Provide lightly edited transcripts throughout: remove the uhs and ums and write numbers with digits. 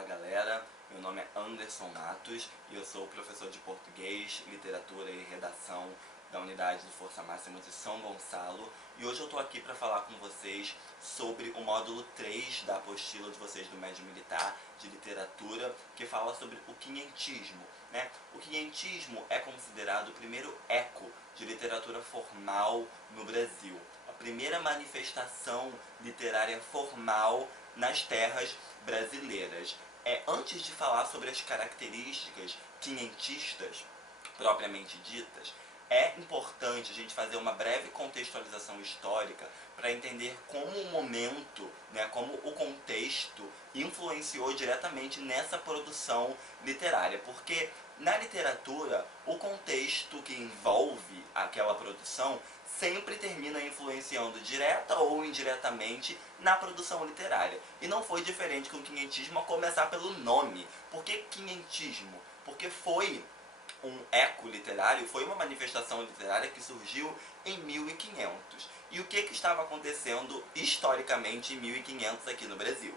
Olá galera, meu nome é Anderson Matos e eu sou professor de português, literatura e redação da unidade do Força Máxima de São Gonçalo e hoje eu estou aqui para falar com vocês sobre o módulo 3 da apostila de vocês do Médio Militar de Literatura, que fala sobre o quinhentismo, né? O quinhentismo é considerado o primeiro eco de literatura formal no Brasil, a primeira manifestação literária formal nas terras brasileiras. Antes de falar sobre as características quinhentistas propriamente ditas, é importante a gente fazer uma breve contextualização histórica para entender como o momento, como o contexto influenciou diretamente nessa produção literária, porque na literatura o contexto que envolve aquela produção sempre termina influenciando direta ou indiretamente na produção literária. E não foi diferente com o quinhentismo, a começar pelo nome. Por que quinhentismo? Porque foi um eco literário, foi uma manifestação literária que surgiu em 1500. E o que estava acontecendo historicamente em 1500 aqui no Brasil?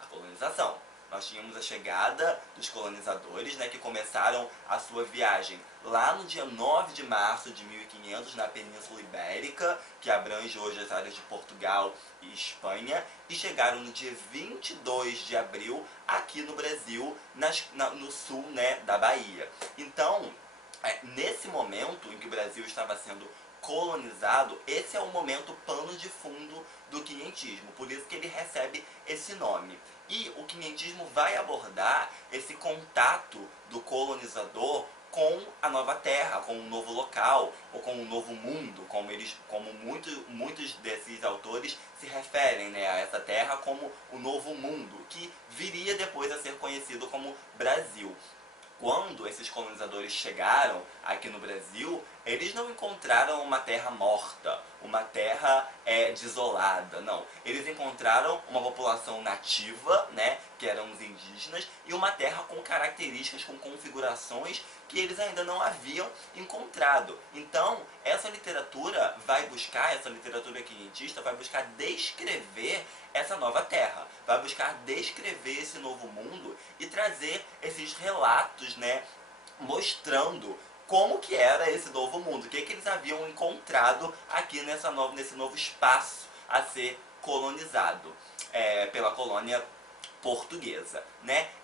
A colonização. Nós tínhamos a chegada dos colonizadores, que começaram a sua viagem lá no dia 9 de março de 1500, na Península Ibérica, que abrange hoje as áreas de Portugal e Espanha, e chegaram no dia 22 de abril aqui no Brasil, no sul da Bahia. Então, nesse momento em que o Brasil estava sendo colonizado, esse é o momento pano de fundo do quinhentismo, por isso que ele recebe esse nome. E o quinhentismo vai abordar esse contato do colonizador com a nova terra, com um novo local, ou com um novo mundo, como muitos desses autores se referem a essa terra como o novo mundo, que viria depois a ser conhecido como Brasil. Quando esses colonizadores chegaram aqui no Brasil, eles não encontraram uma terra morta, uma terra desolada, não. Eles encontraram uma população nativa, que eram os indígenas, e uma terra com características, com configurações que eles ainda não haviam encontrado. Então, essa literatura quinhentista vai buscar descrever essa nova terra, vai buscar descrever esse novo mundo e trazer esses relatos, mostrando como que era esse novo mundo, o que eles haviam encontrado aqui nesse novo espaço a ser colonizado pela colônia portuguesa,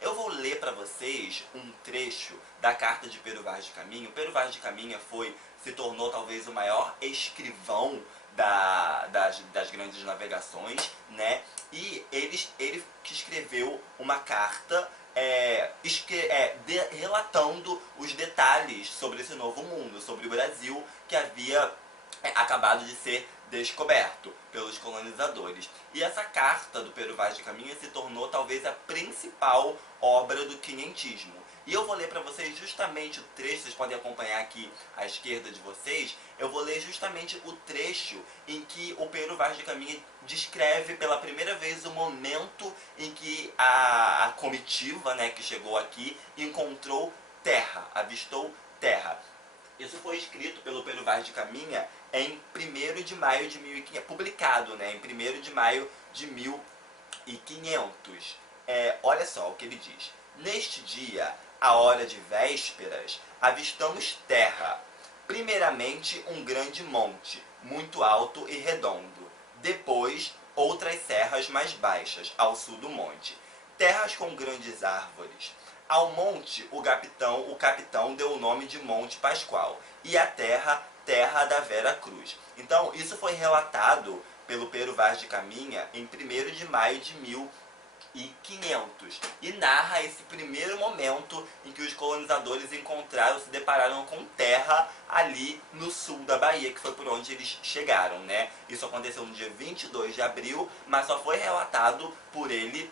Eu vou ler para vocês um trecho da carta de Pero Vaz de Caminha. Pero Vaz de Caminha se tornou talvez o maior escrivão das grandes navegações, E ele que escreveu uma carta relatando os detalhes sobre esse novo mundo, sobre o Brasil que havia acabado de ser descoberto pelos colonizadores. E essa carta do Pero Vaz de Caminha se tornou talvez a principal obra do quinhentismo. E eu vou ler para vocês justamente o trecho, vocês podem acompanhar aqui à esquerda de vocês, eu vou ler justamente o trecho em que o Pero Vaz de Caminha descreve pela primeira vez o momento em que a comitiva, que chegou aqui, encontrou terra, avistou terra. Isso foi escrito pelo Pero Vaz de Caminha em 1º de maio de 1500, publicado em 1º de maio de 1500. Olha só o que ele diz. Neste dia, à hora de vésperas, avistamos terra. Primeiramente um grande monte, muito alto e redondo. Depois, outras serras mais baixas, ao sul do monte. Terras com grandes árvores. Ao monte, o capitão deu o nome de Monte Pascoal, e a terra da Vera Cruz. Então, isso foi relatado pelo Pero Vaz de Caminha em 1º de maio de 1500, e narra esse primeiro momento em que os colonizadores se depararam com terra ali no sul da Bahia, que foi por onde eles chegaram, Isso aconteceu no dia 22 de abril, mas só foi relatado por ele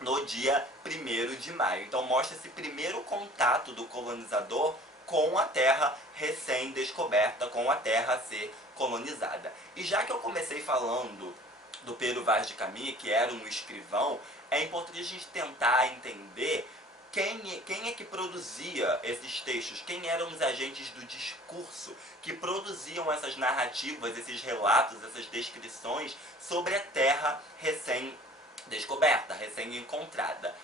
no dia 1º de maio. Então mostra esse primeiro contato do colonizador com a terra recém-descoberta, com a terra a ser colonizada. E já que eu comecei falando do Pero Vaz de Caminha, que era um escrivão, é importante a gente tentar entender quem é que produzia esses textos, quem eram os agentes do discurso que produziam essas narrativas, esses relatos, essas descrições sobre a terra recém-descoberta, recém-encontrada.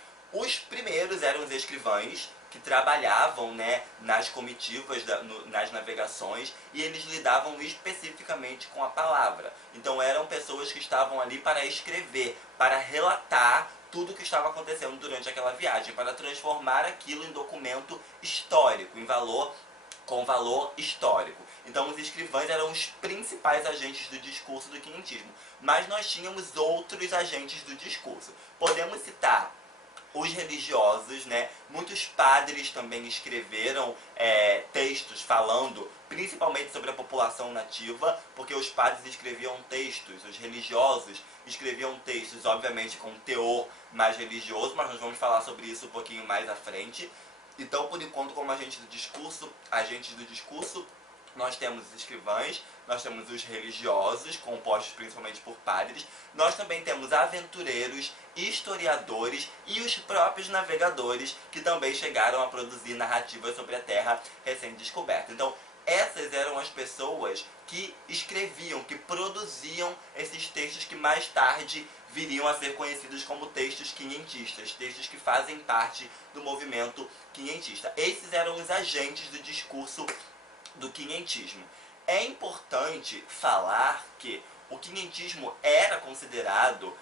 primeiros eram os escrivães, que trabalhavam, né, nas comitivas, nas navegações, e eles lidavam especificamente com a palavra. Então eram pessoas que estavam ali para escrever, para relatar tudo o que estava acontecendo durante aquela viagem, para transformar aquilo em documento histórico, com valor histórico. Então os escrivães eram os principais agentes do discurso do quinhentismo. Mas nós tínhamos outros agentes do discurso. Podemos citar os religiosos, né? Muitos padres também escreveram textos falando principalmente sobre a população nativa, porque os padres escreviam textos, os religiosos escreviam textos, obviamente com teor mais religioso, mas nós vamos falar sobre isso um pouquinho mais à frente. Então, por enquanto, como agentes do discurso, nós temos os escrivães, nós temos os religiosos, compostos principalmente por padres, nós também temos aventureiros, historiadores e os próprios navegadores, que também chegaram a produzir narrativas sobre a Terra recém-descoberta. Então, essas eram as pessoas que escreviam, que produziam esses textos que mais tarde viriam a ser conhecidos como textos quinhentistas, textos que fazem parte do movimento quinhentista. Esses eram os agentes do discurso do quinhentismo. É importante falar que o quinhentismo é considerado,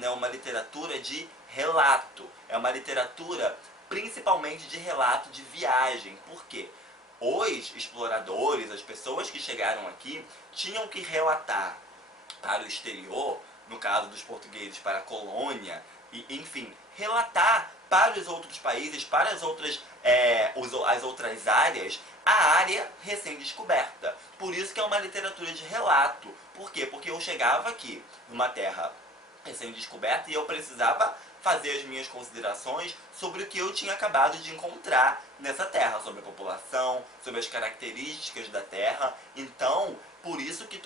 né, uma literatura de relato. É uma literatura principalmente de relato de viagem. Por quê? Os exploradores, as pessoas que chegaram aqui, tinham que relatar para o exterior, no caso dos portugueses para a colônia, e, enfim, relatar para os outros países, para as outras áreas, a área recém-descoberta. Por isso que é uma literatura de relato. Por quê? Porque eu chegava aqui, numa terra recém-descoberta, e eu precisava fazer as minhas considerações sobre o que eu tinha acabado de encontrar nessa terra, sobre a população, sobre as características da terra. Então, por isso que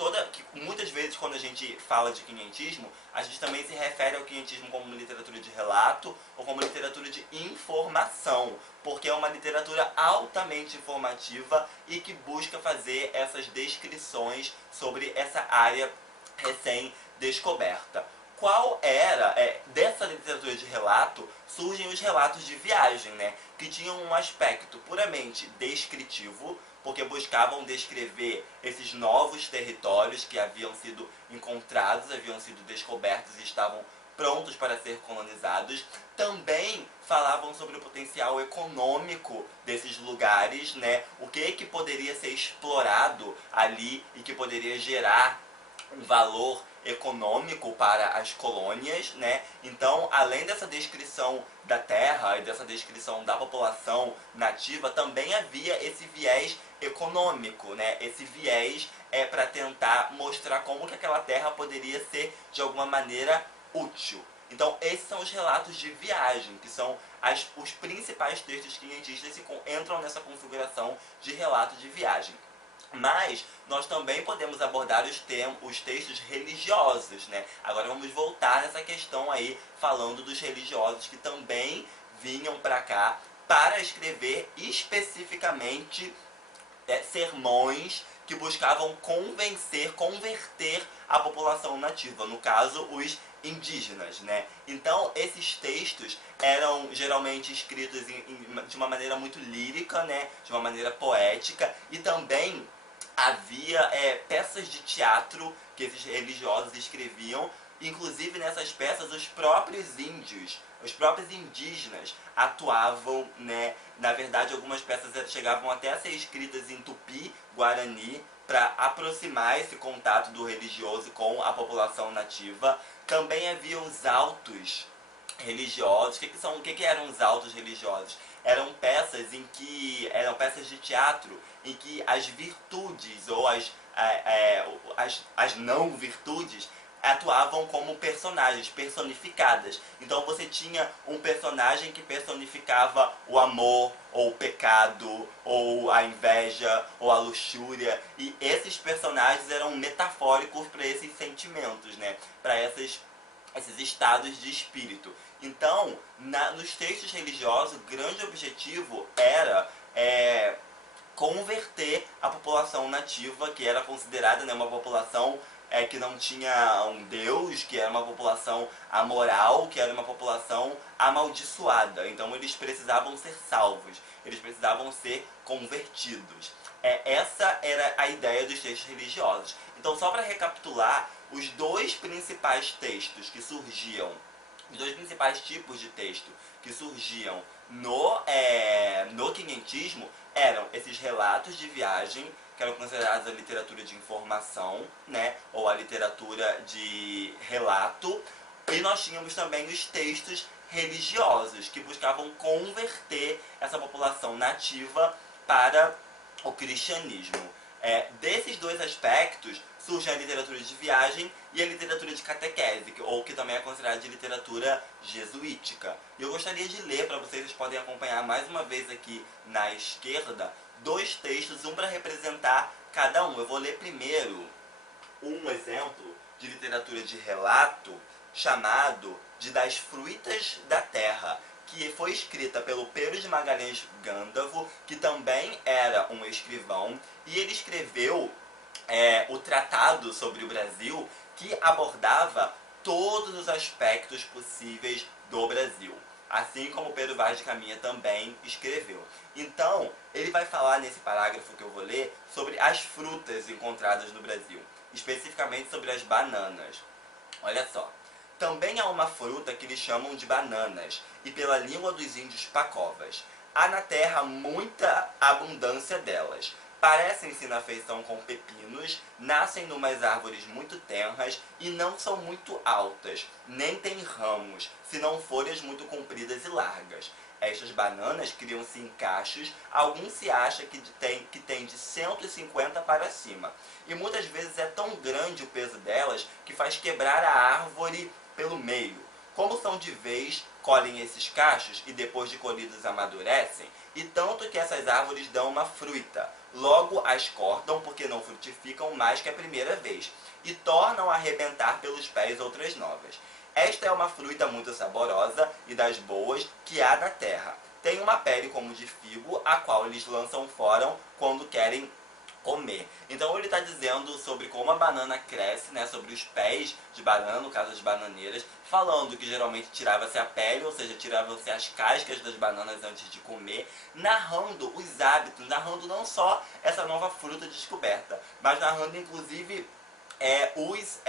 muitas vezes quando a gente fala de quinhentismo, a gente também se refere ao quinhentismo como literatura de relato ou como literatura de informação, porque é uma literatura altamente informativa e que busca fazer essas descrições sobre essa área recém-descoberta. Qual era, dessa literatura de relato, surgem os relatos de viagem, né? Que tinham um aspecto puramente descritivo, porque buscavam descrever esses novos territórios que haviam sido encontrados, haviam sido descobertos e estavam prontos para ser colonizados. Também falavam sobre o potencial econômico desses lugares, né? O que poderia ser explorado ali e que poderia gerar um valor econômico para as colônias, né? Então, além dessa descrição da terra e dessa descrição da população nativa, também havia esse viés econômico, né? Esse viés para tentar mostrar como que aquela terra poderia ser, de alguma maneira, útil. Então, esses são os relatos de viagem, que são os principais textos quinhentistas que entram nessa configuração de relato de viagem. Mas nós também podemos abordar os textos religiosos, né? Agora vamos voltar nessa questão aí, falando dos religiosos que também vinham para cá para escrever especificamente sermões que buscavam converter a população nativa, no caso, os indígenas, né? Então, esses textos eram geralmente escritos de uma maneira muito lírica, né? De uma maneira poética, e também havia peças de teatro que esses religiosos escreviam. Inclusive, nessas peças, os próprios índios, os próprios indígenas atuavam, né? Na verdade, algumas peças chegavam até a ser escritas em tupi, guarani, para aproximar esse contato do religioso com a população nativa. Também havia os autos religiosos. O que eram os autos religiosos? Eram peças de teatro em que as virtudes ou as não virtudes atuavam como personagens, personificadas. Então você tinha um personagem que personificava o amor, ou o pecado, ou a inveja, ou a luxúria, e esses personagens eram metafóricos para esses sentimentos, né? Para esses estados de espírito. Então, nos textos religiosos, o grande objetivo era converter a população nativa, que era considerada, né, uma população que não tinha um Deus, que era uma população amoral, que era uma população amaldiçoada. Então eles precisavam ser salvos, eles precisavam ser convertidos. Essa era a ideia dos textos religiosos. Então, só para recapitular, os dois principais textos que surgiam, os dois principais tipos de texto que surgiam no quinhentismo eram esses relatos de viagem, que eram considerados a literatura de informação, né, ou a literatura de relato, e nós tínhamos também os textos religiosos, que buscavam converter essa população nativa para o cristianismo. Desses dois aspectos surge a literatura de viagem e a literatura de catequese, ou que também é considerada de literatura jesuítica. E eu gostaria de ler para vocês, vocês podem acompanhar mais uma vez aqui na esquerda, dois textos, um para representar cada um. Eu vou ler primeiro um exemplo de literatura de relato chamado de Das Frutas da Terra, que foi escrita pelo Pero de Magalhães Gândavo, que também era um escrivão, e ele escreveu o tratado sobre o Brasil, que abordava todos os aspectos possíveis do Brasil, assim como Pedro Vaz de Caminha também escreveu. Então, ele vai falar nesse parágrafo que eu vou ler sobre as frutas encontradas no Brasil, especificamente sobre as bananas. Olha só. Também há uma fruta que eles chamam de bananas, e pela língua dos índios pacovas. Há na terra muita abundância delas. Parecem-se na feição com pepinos, nascem numas árvores muito tenras e não são muito altas, nem têm ramos, senão folhas muito compridas e largas. Estas bananas criam-se em cachos, alguns se acha que tem de 150 para cima. E muitas vezes é tão grande o peso delas que faz quebrar a árvore pelo meio. Como são de vez, colhem esses cachos e depois de colhidos amadurecem, e tanto que essas árvores dão uma fruta. Logo as cortam porque não frutificam mais que a primeira vez, e tornam a arrebentar pelos pés outras novas. Esta é uma fruta muito saborosa e das boas que há na terra. Tem uma pele como de figo, a qual eles lançam fora quando querem comer. Então ele está dizendo sobre como a banana cresce, né, sobre os pés de banana, no caso das bananeiras, falando que geralmente tirava-se a pele, ou seja, tiravam-se as cascas das bananas antes de comer, narrando os hábitos, narrando não só essa nova fruta descoberta, mas narrando inclusive os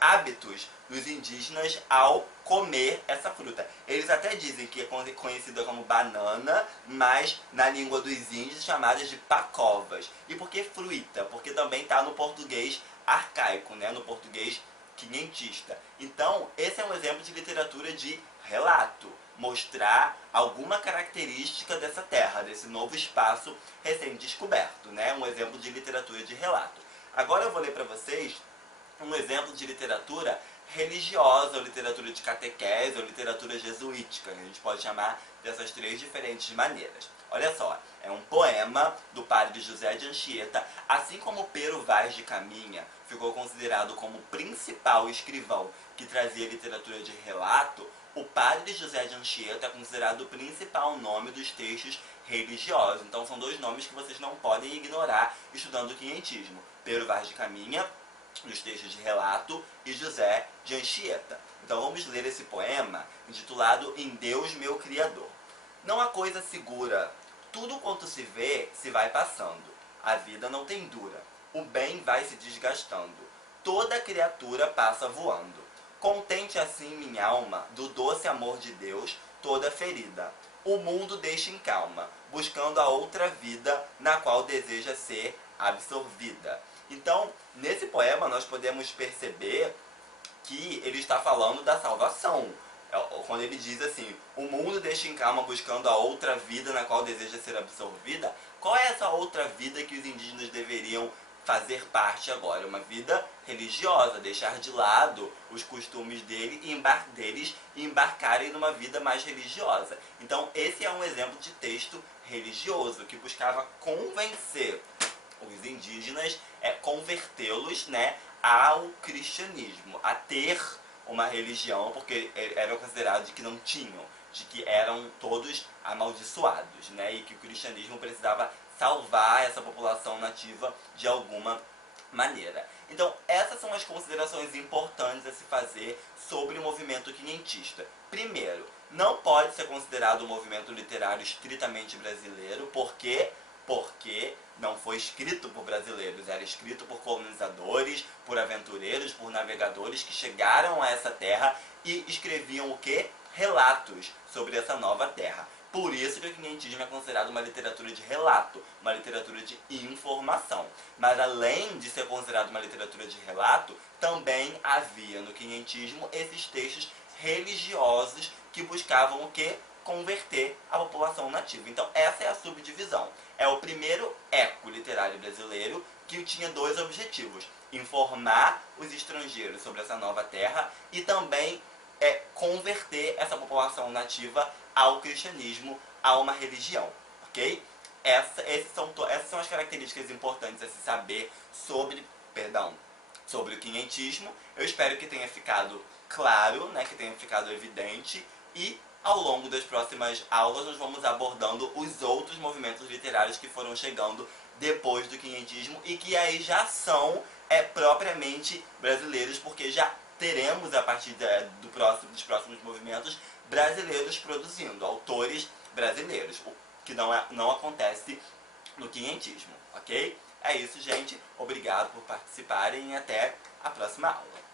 hábitos dos indígenas ao comer essa fruta. Eles até dizem que é conhecida como banana, mas na língua dos índios chamadas de pacovas. E por que fruta? Porque também está no português arcaico, né? No português quinhentista. Então, esse é um exemplo de literatura de relato. Mostrar alguma característica dessa terra, desse novo espaço recém-descoberto, né? Um exemplo de literatura de relato. Agora eu vou ler para vocês um exemplo de literatura religiosa, ou literatura de catequese, ou literatura jesuítica. A gente pode chamar dessas três diferentes maneiras. Olha só, é um poema do padre José de Anchieta, assim como Pero Vaz de Caminha ficou considerado como principal escrivão que trazia literatura de relato, o padre José de Anchieta é considerado o principal nome dos textos religiosos. Então são dois nomes que vocês não podem ignorar estudando o quinhentismo. Pero Vaz de Caminha, nos textos de relato, e José de Anchieta. Então vamos ler esse poema intitulado Em Deus Meu Criador. Não há coisa segura, tudo quanto se vê se vai passando. A vida não tem dura, o bem vai se desgastando. Toda criatura passa voando. Contente assim minha alma do doce amor de Deus, toda ferida. O mundo deixa em calma, buscando a outra vida na qual deseja ser absorvida. Então, nesse poema nós podemos perceber que ele está falando da salvação. Quando ele diz assim, o mundo deixa em calma buscando a outra vida na qual deseja ser absorvida, qual é essa outra vida que os indígenas deveriam fazer parte agora? Uma vida religiosa, deixar de lado os costumes deles e embarcarem numa vida mais religiosa. Então esse é um exemplo de texto religioso que buscava convencer os indígenas, convertê-los, né, ao cristianismo, a ter uma religião, porque eram considerados que não tinham, de que eram todos amaldiçoados, né, e que o cristianismo precisava salvar essa população nativa de alguma maneira. Então, essas são as considerações importantes a se fazer sobre o movimento quinhentista. Primeiro, não pode ser considerado um movimento literário estritamente brasileiro, por quê? Porque não foi escrito por brasileiros, era escrito por colonizadores, por aventureiros, por navegadores que chegaram a essa terra e escreviam o quê? Relatos sobre essa nova terra. Por isso que o quinhentismo é considerado uma literatura de relato, uma literatura de informação. Mas além de ser considerado uma literatura de relato, também havia no quinhentismo esses textos religiosos que buscavam o quê? Converter a população nativa. Então essa é a subdivisão. É o primeiro eco literário brasileiro que tinha dois objetivos: informar os estrangeiros sobre essa nova terra e também converter essa população nativa ao cristianismo, a uma religião, ok? Essas são as características importantes a se saber sobre o quinhentismo. Eu espero que tenha ficado claro, né, que tenha ficado evidente, e ao longo das próximas aulas nós vamos abordando os outros movimentos literários que foram chegando depois do quinhentismo e que aí já são propriamente brasileiros, porque já teremos, a partir dos próximos movimentos, brasileiros produzindo, autores brasileiros, o que não acontece no quinhentismo, ok? É isso, gente. Obrigado por participarem e até a próxima aula.